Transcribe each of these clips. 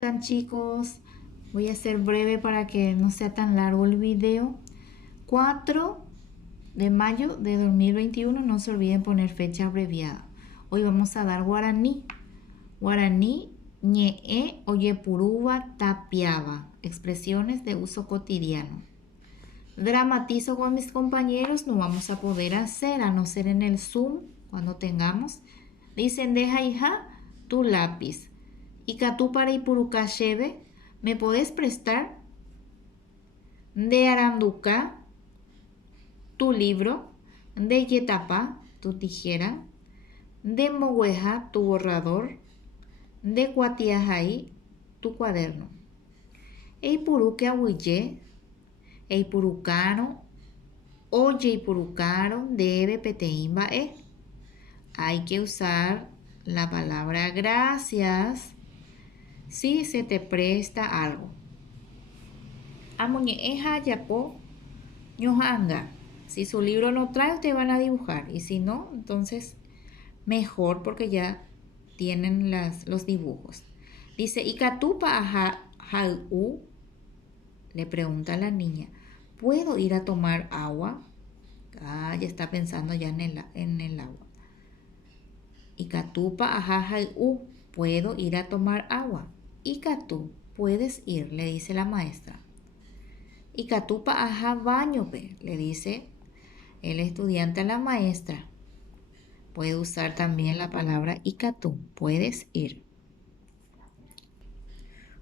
Están chicos, voy a ser breve para que no sea tan largo el video. 4 de mayo de 2021, no se olviden poner fecha abreviada. Hoy vamos a dar guaraní. Guaraní, ñe'e, oyepuruba, tapiaba. Expresiones de uso cotidiano. Dramatizo con mis compañeros, no vamos a poder hacer, a no ser en el Zoom, cuando tengamos. Dicen, deja hija tu lápiz. Ikatu para Ipuruka lleve, ¿me podés prestar? De Aranduka, tu libro. De Yetapa, tu tijera. De Mogueja, tu borrador. De Cuatiajay, tu cuaderno. Eipuruke ahuye, Eipurukaro, oye Ipurukaro, debe peteimba e. Hay que usar la palabra gracias si se te presta algo. Amuñeja yapo ñojanga. Si su libro no trae, ustedes van a dibujar. Y si no, entonces mejor porque ya tienen los dibujos. Dice, Ikatupa u, le pregunta a la niña, ¿puedo ir a tomar agua? Ya está pensando ya en el agua. Ikatupa u, ¿puedo ir a tomar agua? Ikatu, puedes ir, le dice la maestra. Ikatupa bañope, le dice el estudiante a la maestra. Puede usar también la palabra ikatu, puedes ir.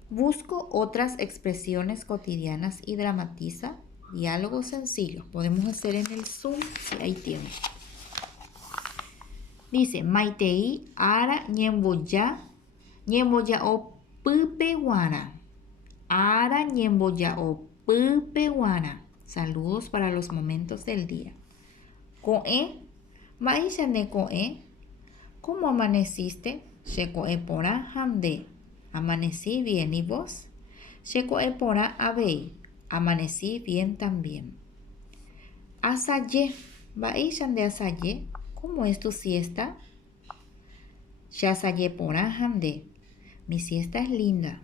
Busco otras expresiones cotidianas y dramatiza diálogos sencillos. Podemos hacer en el Zoom si hay tiempo. Dice, Maitei ara ñemboya o pupeguara. Ara ñemboya o pupeguara. Saludos para los momentos del día. Coe, maisha ne coe. ¿Cómo amaneciste? Shecoe pora hamde. Amanecí bien, ¿y vos? Shecoe pora abei. Amanecí bien también. Asaye, maisha de asaye. ¿Cómo es tu siesta? Shasaye pora hamde. Mi siesta es linda.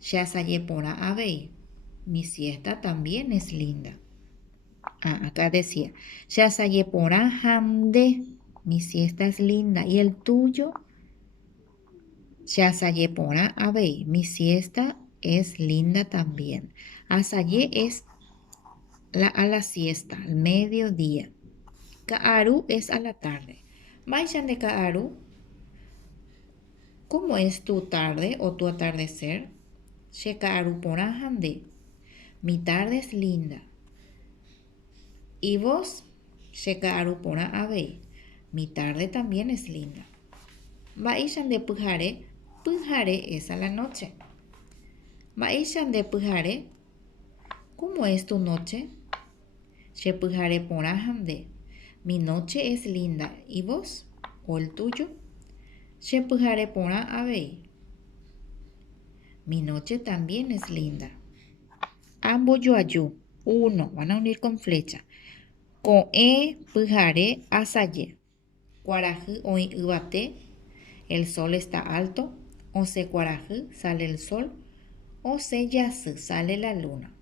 Shasaye pora abei. Mi siesta también es linda. Acá decía, Shasaye pora hamde. Mi siesta es linda. ¿Y el tuyo? Shasaye pora abei. Mi siesta es linda también. Asaye es a la siesta, al mediodía. Kaaru es a la tarde. Maishan de Kaaru, ¿cómo es tu tarde o tu atardecer? Shekaaru pora hamde. Mi tarde es linda. ¿Y vos? Shekaaru pora abei. Mi tarde también es linda. Maishan de Pujare. Pujare es a la noche. Maishan de Pujare. ¿Cómo es tu noche? She Pujare pora hamde. Mi noche es linda. ¿Y vos? ¿O el tuyo? She Pujare pora abei. Mi noche también es linda. Ambos yo ayu. Uno. Van a unir con flecha. Coe Pujare asaye. Cuarajú oi ubate. El sol está alto. O se cuarajú, sale el sol. O se yasu, sale la luna.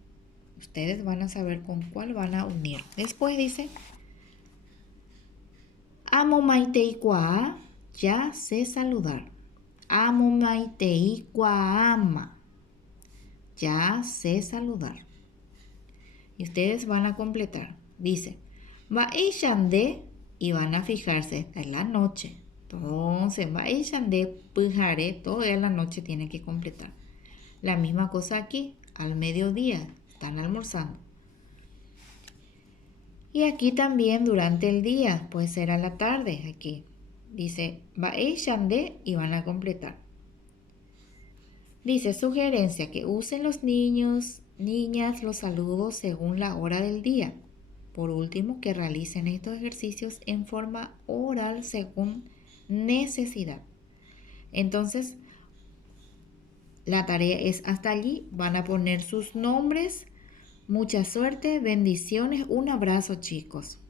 Ustedes van a saber con cuál van a unir. Después dice, amo maitei kwa, ya sé saludar. Amo maitei kwa ama, ya sé saludar. Y ustedes van a completar. Dice, de y van a fijarse, esta es la noche. Entonces, de pujare, toda la noche tienen que completar. La misma cosa aquí, al mediodía, están almorzando. Y aquí también durante el día, puede ser a la tarde, aquí. Dice, de y van a completar. Dice, sugerencia, que usen los niños, niñas, los saludos según la hora del día. Por último, que realicen estos ejercicios en forma oral según necesidad. Entonces, la tarea es hasta allí. Van a poner sus nombres. Mucha suerte, bendiciones, un abrazo, chicos.